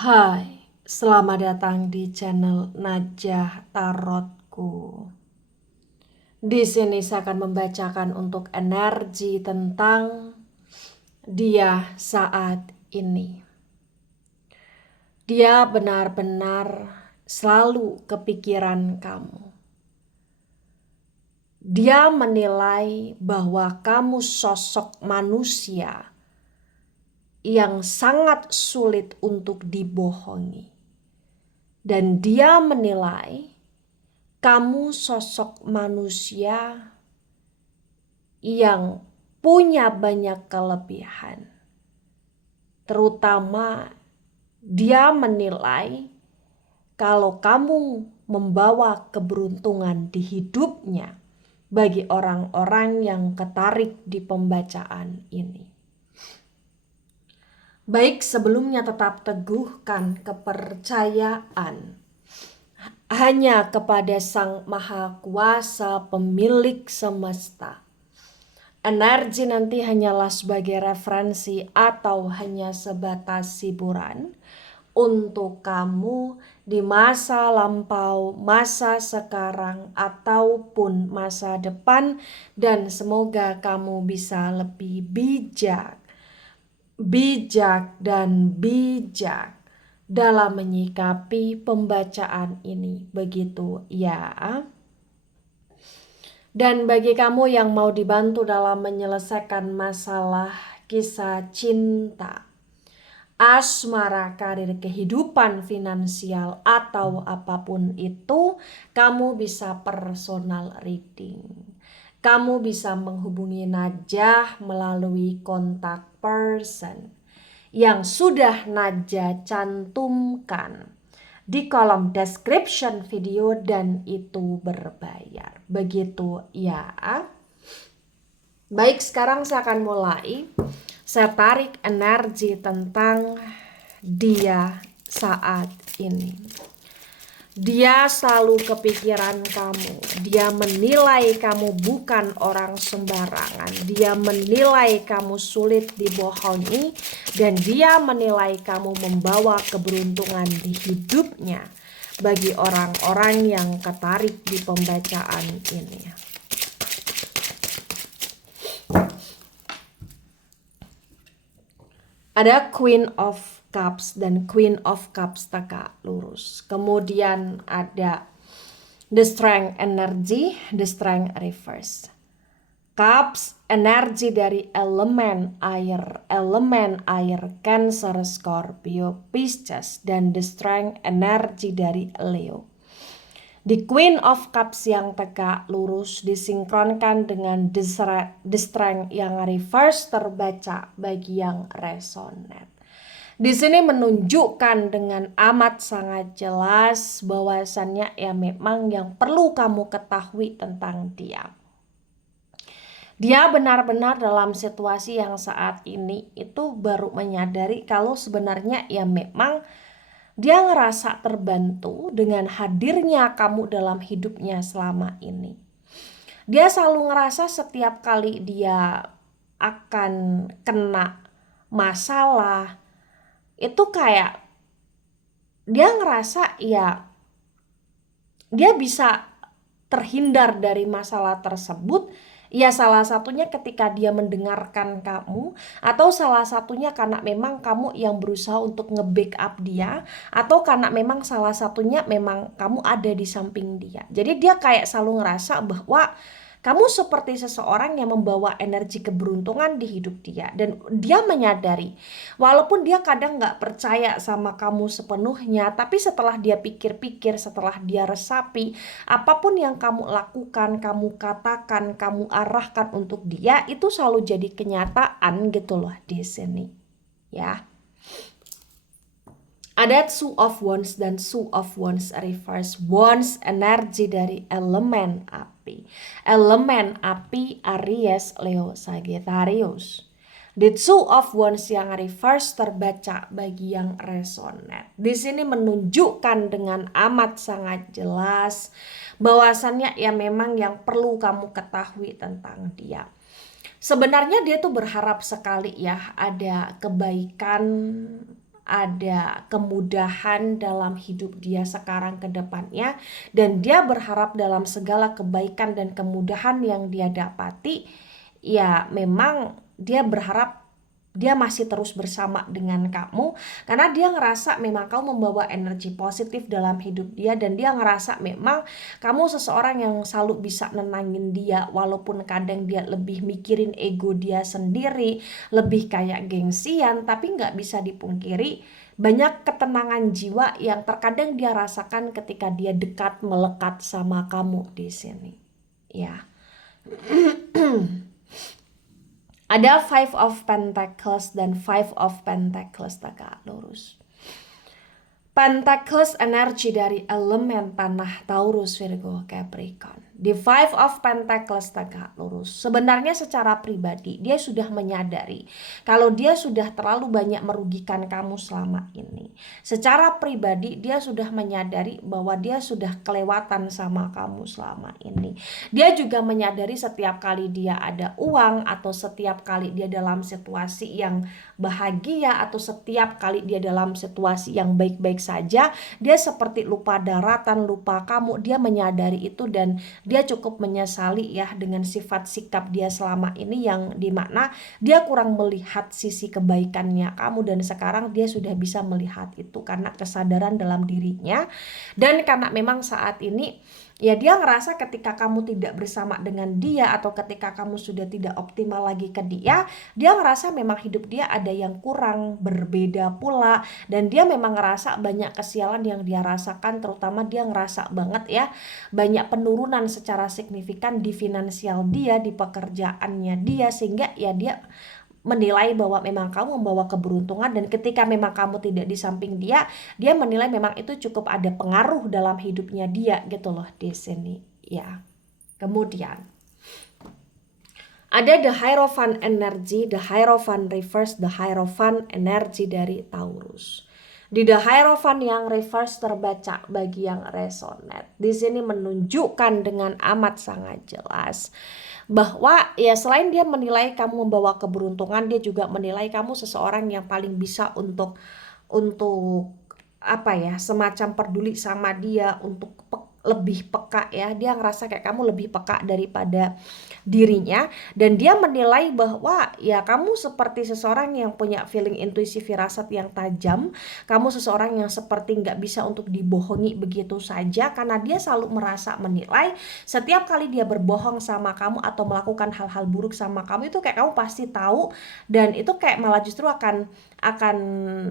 Hai, selamat datang di channel Najah Tarotku. Di sini saya akan membacakan untuk energi tentang dia saat ini. Dia benar-benar selalu kepikiran kamu. Dia menilai bahwa kamu sosok manusia yang sangat sulit untuk dibohongi. Dan dia menilai kamu sosok manusia yang punya banyak kelebihan. Terutama dia menilai kalau kamu membawa keberuntungan di hidupnya bagi orang-orang yang ketarik di pembacaan ini. Baik, sebelumnya tetap teguhkan kepercayaan hanya kepada Sang Maha Kuasa, pemilik semesta. Energi nanti hanyalah sebagai referensi atau hanya sebatas hiburan untuk kamu di masa lampau, masa sekarang, ataupun masa depan, dan semoga kamu bisa lebih bijak dalam menyikapi pembacaan ini. Begitu ya. Dan bagi kamu yang mau dibantu dalam menyelesaikan masalah kisah cinta, asmara, karir, kehidupan finansial, atau apapun itu, kamu bisa personal reading. Kamu bisa menghubungi Najah melalui kontak person yang sudah Najah cantumkan di kolom description video dan itu berbayar. Begitu ya. Baik, sekarang saya akan mulai. Saya tarik energi tentang dia saat ini. Dia selalu kepikiran kamu. Dia menilai kamu bukan orang sembarangan. Dia menilai kamu sulit dibohongi. Dan dia menilai kamu membawa keberuntungan di hidupnya bagi orang-orang yang ketarik di pembacaan ini. Ada Queen of Cups dan Queen of Cups tegak lurus. Kemudian ada The Strength energy, The Strength reverse. Cups energi dari elemen air Cancer, Scorpio, Pisces, dan The Strength energi dari Leo. The Queen of Cups yang tegak lurus disinkronkan dengan The Strength yang reverse terbaca bagi yang resonate. Di sini menunjukkan dengan amat sangat jelas bahwasannya ya memang yang perlu kamu ketahui tentang dia. Dia benar-benar dalam situasi yang saat ini itu baru menyadari kalau sebenarnya ya memang dia ngerasa terbantu dengan hadirnya kamu dalam hidupnya selama ini. Dia selalu ngerasa setiap kali dia akan kena masalah, itu kayak dia ngerasa ya dia bisa terhindar dari masalah tersebut. Ya salah satunya ketika dia mendengarkan kamu, atau salah satunya karena memang kamu yang berusaha untuk nge-backup dia, atau karena memang salah satunya memang kamu ada di samping dia. Jadi dia kayak selalu ngerasa bahwa kamu seperti seseorang yang membawa energi keberuntungan di hidup dia. Dan dia menyadari, walaupun dia kadang gak percaya sama kamu sepenuhnya, tapi setelah dia pikir-pikir, setelah dia resapi, apapun yang kamu lakukan, kamu katakan, kamu arahkan untuk dia, itu selalu jadi kenyataan gitu loh di sini. Ya. Ada Two of Wands dan Two of Wands reverse. Wands energi dari elemen api. Elemen api Aries, Leo, Sagittarius. The Two of Wands yang reverse terbaca bagi yang resonate. Di sini menunjukkan dengan amat sangat jelas bahwasannya ya memang yang perlu kamu ketahui tentang dia. Sebenarnya dia tuh berharap sekali ya ada kebaikan ada kemudahan dalam hidup dia sekarang ke depannya, dan dia berharap dalam segala kebaikan dan kemudahan yang dia dapati, ya memang dia berharap dia masih terus bersama dengan kamu karena dia ngerasa memang kamu membawa energi positif dalam hidup dia, dan dia ngerasa memang kamu seseorang yang selalu bisa nenangin dia walaupun kadang dia lebih mikirin ego dia sendiri, lebih kayak gengsian, tapi nggak bisa dipungkiri banyak ketenangan jiwa yang terkadang dia rasakan ketika dia dekat melekat sama kamu di sini. Ya. Ada Five of Pentacles dan Five of Pentacles tegak lurus. Pentacles energi dari elemen tanah Taurus, Virgo, Capricorn. Di Five of Pentacles tegak lurus. Sebenarnya secara pribadi dia sudah menyadari kalau dia sudah terlalu banyak merugikan kamu selama ini. Secara pribadi dia sudah menyadari bahwa dia sudah kelewatan sama kamu selama ini. Dia juga menyadari setiap kali dia ada uang atau setiap kali dia dalam situasi yang bahagia atau setiap kali dia dalam situasi yang baik-baik saja, dia seperti lupa daratan, lupa kamu. Dia menyadari itu dan dia cukup menyesali ya dengan sifat sikap dia selama ini yang dimana dia kurang melihat sisi kebaikannya kamu, dan sekarang dia sudah bisa melihat itu karena kesadaran dalam dirinya, dan karena memang saat ini ya dia ngerasa ketika kamu tidak bersama dengan dia atau ketika kamu sudah tidak optimal lagi ke dia, dia ngerasa memang hidup dia ada yang kurang, berbeda pula, dan dia memang ngerasa banyak kesialan yang dia rasakan, terutama dia ngerasa banget ya banyak penurunan secara signifikan di finansial dia, di pekerjaannya dia, sehingga ya dia menilai bahwa memang kamu membawa keberuntungan, dan ketika memang kamu tidak di samping dia, dia menilai memang itu cukup ada pengaruh dalam hidupnya dia gitu loh di sini ya. Kemudian ada the Hierophant energy, the Hierophant reverse, the Hierophant energi dari Taurus. Di the Hierophant yang reverse terbaca bagi yang resonate, di sini menunjukkan dengan amat sangat jelas bahwa ya selain dia menilai kamu membawa keberuntungan, dia juga menilai kamu seseorang yang paling bisa untuk apa ya, semacam peduli sama dia, untuk lebih peka ya. Dia ngerasa kayak kamu lebih peka daripada dirinya, dan dia menilai bahwa ya kamu seperti seseorang yang punya feeling intuisi firasat yang tajam. Kamu seseorang yang seperti nggak bisa untuk dibohongi begitu saja, karena dia selalu merasa menilai setiap kali dia berbohong sama kamu atau melakukan hal-hal buruk sama kamu itu kayak kamu pasti tahu, dan itu kayak malah justru akan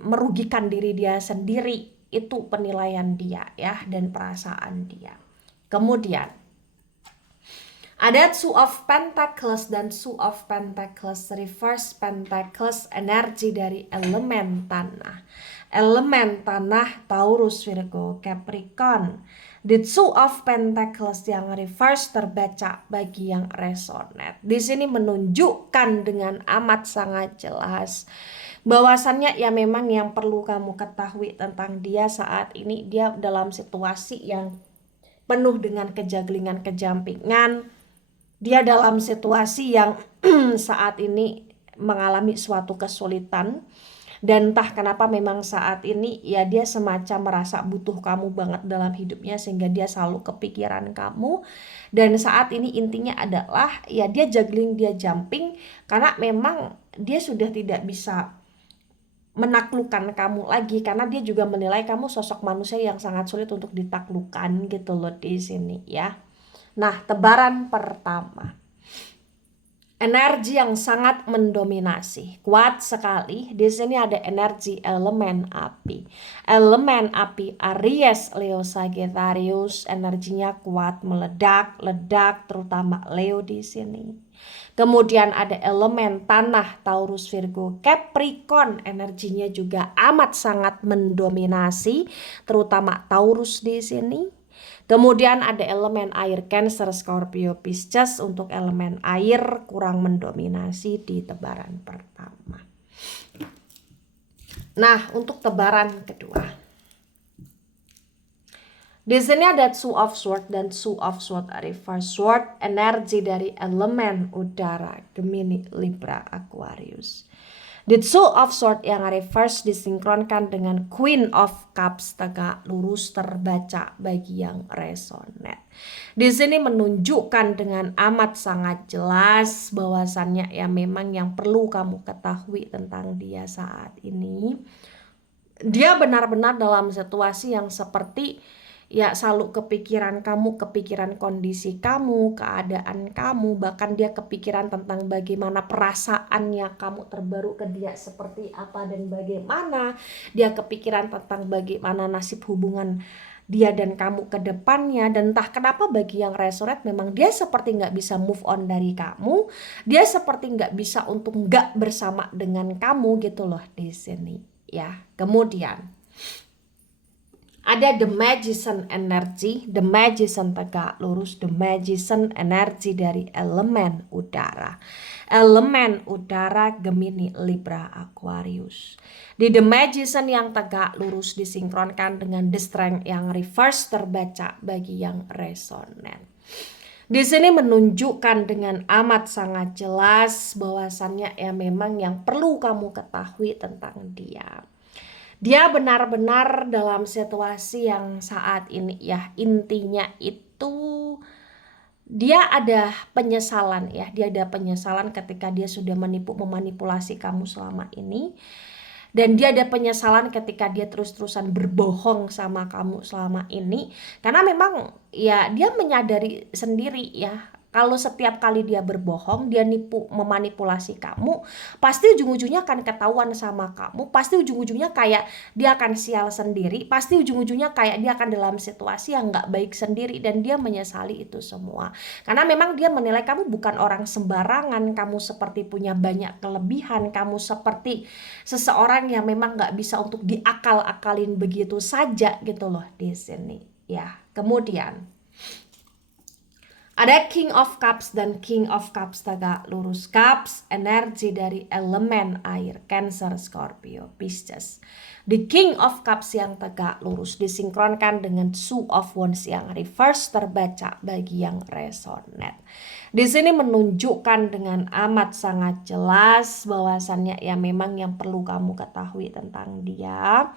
merugikan diri dia sendiri. Itu penilaian dia ya dan perasaan dia. Kemudian ada Two of Pentacles dan Two of Pentacles reverse Pentacles energi dari elemen tanah. Elemen tanah Taurus, Virgo, Capricorn. The Two of Pentacles yang reverse terbaca bagi yang resonate. Di sini menunjukkan dengan amat sangat jelas bahwasannya ya memang yang perlu kamu ketahui tentang dia saat ini, dia dalam situasi yang penuh dengan kejaglingan kejampingan. Dia dalam situasi yang saat ini mengalami suatu kesulitan, dan entah kenapa memang saat ini ya dia semacam merasa butuh kamu banget dalam hidupnya, sehingga dia selalu kepikiran kamu. Dan saat ini intinya adalah ya dia juggling, dia jumping, karena memang dia sudah tidak bisa menaklukkan kamu lagi, karena dia juga menilai kamu sosok manusia yang sangat sulit untuk ditaklukkan gitu loh di sini ya. Nah, tebaran pertama, energi yang sangat mendominasi, kuat sekali. Di sini ada energi elemen api. Elemen api Aries, Leo, Sagittarius, energinya kuat, meledak-ledak, terutama Leo di sini. Kemudian ada elemen tanah Taurus, Virgo, Capricorn, energinya juga amat sangat mendominasi, terutama Taurus di sini. Kemudian ada elemen air Cancer, Scorpio, Pisces. Untuk elemen air kurang mendominasi di tebaran pertama. Nah, untuk tebaran kedua, di sini ada Two of Swords dan Two of Swords reverse. Sword energi dari elemen udara, Gemini, Libra, Aquarius. The Two of Swords yang reverse disinkronkan dengan Queen of Cups tegak lurus terbaca bagi yang resonate. Di sini menunjukkan dengan amat sangat jelas bahwasannya ya memang yang perlu kamu ketahui tentang dia saat ini. Dia benar-benar dalam situasi yang seperti ya selalu kepikiran kamu, kepikiran kondisi kamu, keadaan kamu, bahkan dia kepikiran tentang bagaimana perasaannya kamu terbaru ke dia seperti apa dan bagaimana. Dia kepikiran tentang bagaimana nasib hubungan dia dan kamu ke depannya. Dan entah kenapa bagi yang resonate memang dia seperti nggak bisa move on dari kamu. Dia seperti nggak bisa untuk nggak bersama dengan kamu gitu loh di sini ya. Kemudian ada the magician energy, the magician tegak lurus, the magician energi dari elemen udara. Elemen udara Gemini, Libra, Aquarius. Di the magician yang tegak lurus disinkronkan dengan the strength yang reverse terbaca bagi yang resonant. Di sini menunjukkan dengan amat sangat jelas bahwasannya ya memang yang perlu kamu ketahui tentang dia. Dia benar-benar dalam situasi yang saat ini ya intinya itu dia ada penyesalan ya. Dia ada penyesalan ketika dia sudah memanipulasi kamu selama ini. Dan dia ada penyesalan ketika dia terus-terusan berbohong sama kamu selama ini. Karena memang ya dia menyadari sendiri ya. Kalau setiap kali dia berbohong, dia memanipulasi kamu, pasti ujung-ujungnya akan ketahuan sama kamu, pasti ujung-ujungnya kayak dia akan sial sendiri, pasti ujung-ujungnya kayak dia akan dalam situasi yang gak baik sendiri dan dia menyesali itu semua. Karena memang dia menilai kamu bukan orang sembarangan, kamu seperti punya banyak kelebihan, kamu seperti seseorang yang memang gak bisa untuk diakal-akalin begitu saja gitu loh di sini. Ya, kemudian ada King of Cups dan King of Cups tegak lurus. Cups energi dari elemen air, Cancer, Scorpio, Pisces. The King of Cups yang tegak lurus disinkronkan dengan Two of Wands yang reverse terbaca bagi yang resonate. Di sini menunjukkan dengan amat sangat jelas bahwasannya ya memang yang perlu kamu ketahui tentang dia.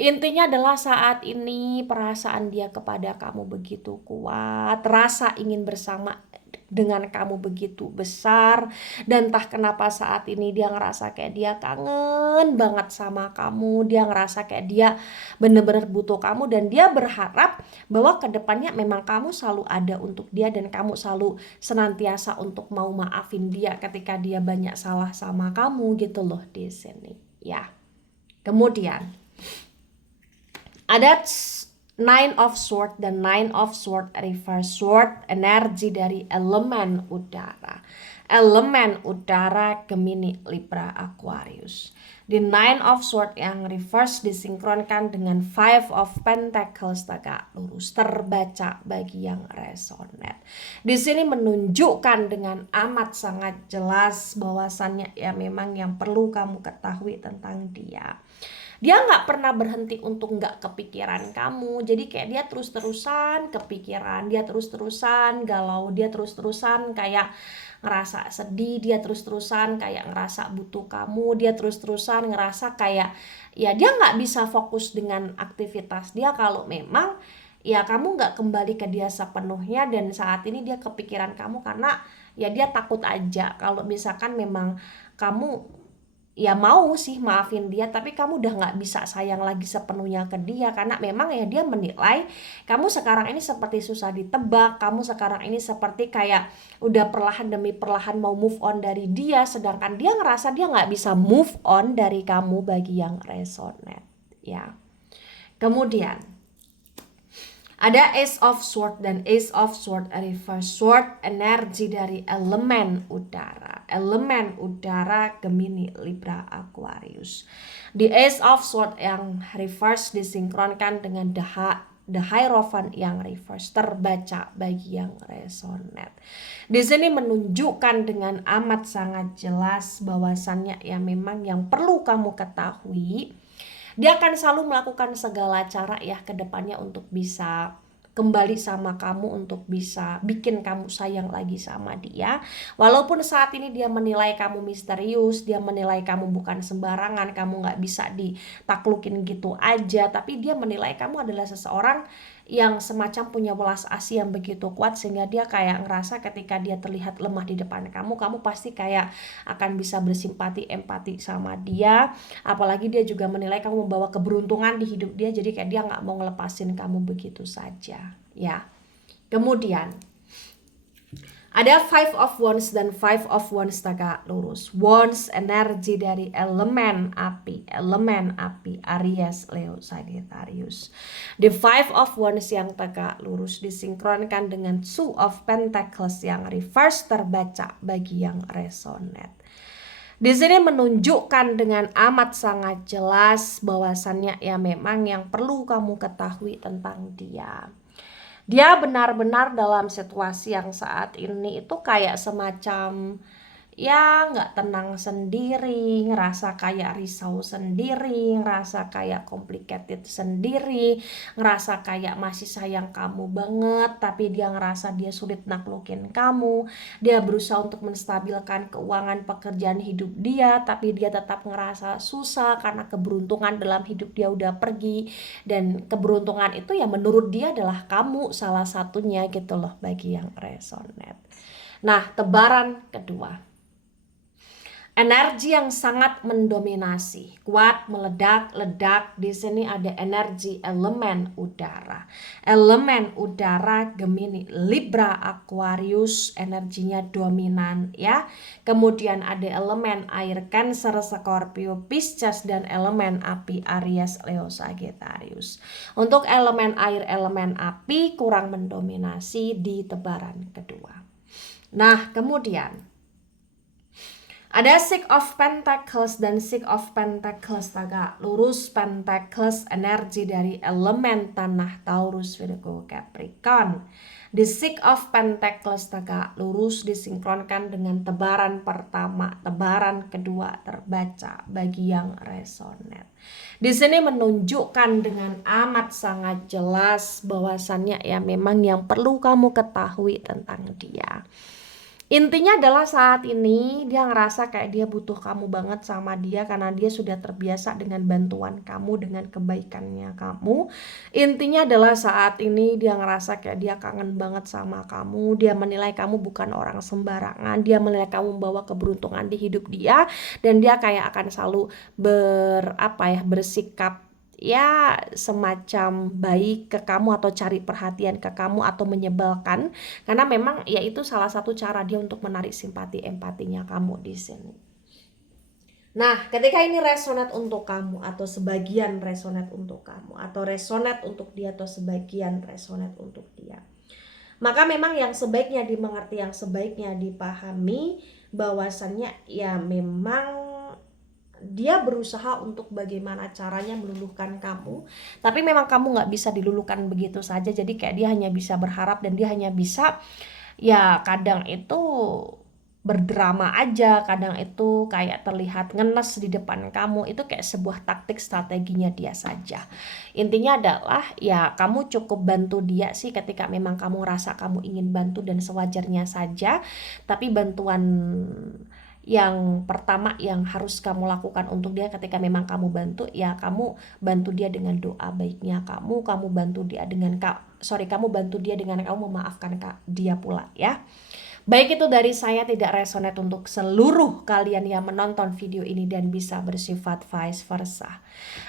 Intinya adalah saat ini perasaan dia kepada kamu begitu kuat, rasa ingin bersama dengan kamu begitu besar, dan entah kenapa saat ini dia ngerasa kayak dia kangen banget sama kamu, dia ngerasa kayak dia bener-bener butuh kamu, dan dia berharap bahwa kedepannya memang kamu selalu ada untuk dia dan kamu selalu senantiasa untuk mau maafin dia ketika dia banyak salah sama kamu gitu loh di sini ya. Kemudian ada Nine of Swords dan Nine of Swords reverse sword energi dari elemen udara. Elemen udara Gemini, Libra, Aquarius. Di Nine of Swords yang reverse disinkronkan dengan Five of Pentacles tegak lurus terbaca bagi yang resonate. Di sini menunjukkan dengan amat sangat jelas bahwasannya ya memang yang perlu kamu ketahui tentang dia. Dia nggak pernah berhenti untuk nggak kepikiran kamu. Jadi kayak dia terus-terusan kepikiran, dia terus-terusan galau, dia terus-terusan kayak ngerasa sedih, dia terus-terusan kayak ngerasa butuh kamu, dia terus-terusan ngerasa kayak ya dia nggak bisa fokus dengan aktivitas dia kalau memang ya kamu nggak kembali ke dia sepenuhnya. Dan saat ini dia kepikiran kamu karena ya dia takut aja kalau misalkan memang kamu ya mau sih maafin dia, tapi kamu udah nggak bisa sayang lagi sepenuhnya ke dia karena memang ya dia menilai kamu sekarang ini seperti susah ditebak, kamu sekarang ini seperti kayak udah perlahan demi perlahan mau move on dari dia, sedangkan dia ngerasa dia nggak bisa move on dari kamu bagi yang resonate ya. Kemudian ada Ace of Swords dan Ace of Swords reverse sword energi dari elemen udara. Elemen udara Gemini, Libra, Aquarius. Di Ace of Swords yang reverse disinkronkan dengan The Hierophant yang reverse terbaca bagi yang resonate. Di sini menunjukkan dengan amat sangat jelas bahwasannya ya memang yang perlu kamu ketahui, dia akan selalu melakukan segala cara ya ke depannya untuk bisa kembali sama kamu untuk bisa bikin kamu sayang lagi sama dia. Walaupun saat ini dia menilai kamu misterius, dia menilai kamu bukan sembarangan, kamu nggak bisa ditaklukin gitu aja, tapi dia menilai kamu adalah seseorang yang semacam punya welas asih yang begitu kuat, sehingga dia kayak ngerasa ketika dia terlihat lemah di depan kamu, kamu pasti kayak akan bisa bersimpati, empati sama dia. Apalagi dia juga menilai kamu membawa keberuntungan di hidup dia, jadi kayak dia nggak mau ngelepasin kamu begitu saja ya. Kemudian ada Five of Wands dan Five of Wands tegak lurus. Wands energi dari elemen api, Aries, Leo, Sagittarius. The Five of Wands yang tegak lurus disinkronkan dengan Two of Pentacles yang reverse terbaca bagi yang resonate. Di sini menunjukkan dengan amat sangat jelas bahwasannya ya memang yang perlu kamu ketahui tentang dia. Dia benar-benar dalam situasi yang saat ini itu kayak semacam ya nggak tenang sendiri, ngerasa kayak risau sendiri, ngerasa kayak complicated sendiri, ngerasa kayak masih sayang kamu banget, tapi dia ngerasa dia sulit naklukin kamu. Dia berusaha untuk menstabilkan keuangan pekerjaan hidup dia, tapi dia tetap ngerasa susah karena keberuntungan dalam hidup dia udah pergi. Dan keberuntungan itu ya menurut dia adalah kamu salah satunya gitu loh bagi yang resonate. Nah, tebaran kedua. Energi yang sangat mendominasi, kuat, meledak-ledak. Di sini ada energi elemen udara. Elemen udara Gemini, Libra, Aquarius, energinya dominan ya. Kemudian ada elemen air Cancer, Scorpio, Pisces, dan elemen api Aries, Leo, Sagittarius. Untuk elemen air, elemen api kurang mendominasi di tebaran kedua. Nah, kemudian ada Six of Pentacles dan Six of Pentacles tegak lurus. Pentacles energi dari elemen tanah, Taurus, Virgo, Capricorn. The Six of Pentacles tegak lurus disinkronkan dengan tebaran pertama, tebaran kedua terbaca bagi yang resonate. Di sini menunjukkan dengan amat sangat jelas bahwasannya ya memang yang perlu kamu ketahui tentang dia. Intinya adalah saat ini dia ngerasa kayak dia butuh kamu banget sama dia karena dia sudah terbiasa dengan bantuan kamu, dengan kebaikannya kamu. Intinya adalah saat ini dia ngerasa kayak dia kangen banget sama kamu. Dia menilai kamu bukan orang sembarangan. Dia menilai kamu membawa keberuntungan di hidup dia, dan dia kayak akan selalu bersikap ya semacam baik ke kamu atau cari perhatian ke kamu atau menyebalkan, karena memang ya itu salah satu cara dia untuk menarik simpati empatinya kamu di sini. Nah, ketika ini resonate untuk kamu atau sebagian resonate untuk kamu atau resonate untuk dia atau sebagian resonate untuk dia, maka memang yang sebaiknya dimengerti, yang sebaiknya dipahami bahwasannya ya memang dia berusaha untuk bagaimana caranya meluluhkan kamu, tapi memang kamu nggak bisa diluluhkan begitu saja. Jadi kayak dia hanya bisa berharap dan dia hanya bisa ya kadang itu berdrama aja, kadang itu kayak terlihat ngenes di depan kamu. Itu kayak sebuah taktik strateginya dia saja. Intinya adalah ya kamu cukup bantu dia sih ketika memang kamu rasa kamu ingin bantu dan sewajarnya saja. Tapi bantuan yang pertama yang harus kamu lakukan untuk dia ketika memang kamu bantu, ya kamu bantu dia dengan doa baiknya kamu bantu dia dengan kamu bantu dia dengan kamu memaafkan dia pula ya. Baik, itu dari saya, tidak resonate untuk seluruh kalian yang menonton video ini dan bisa bersifat vice versa.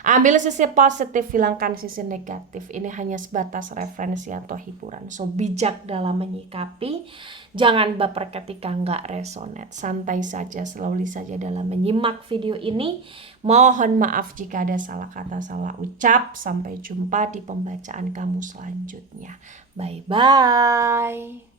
Ambil sisi positif, hilangkan sisi negatif. Ini hanya sebatas referensi atau hiburan. So, bijak dalam menyikapi. Jangan baper ketika nggak resonate. Santai saja, slowly saja dalam menyimak video ini. Mohon maaf jika ada salah kata, salah ucap. Sampai jumpa di pembacaan kamu selanjutnya. Bye-bye.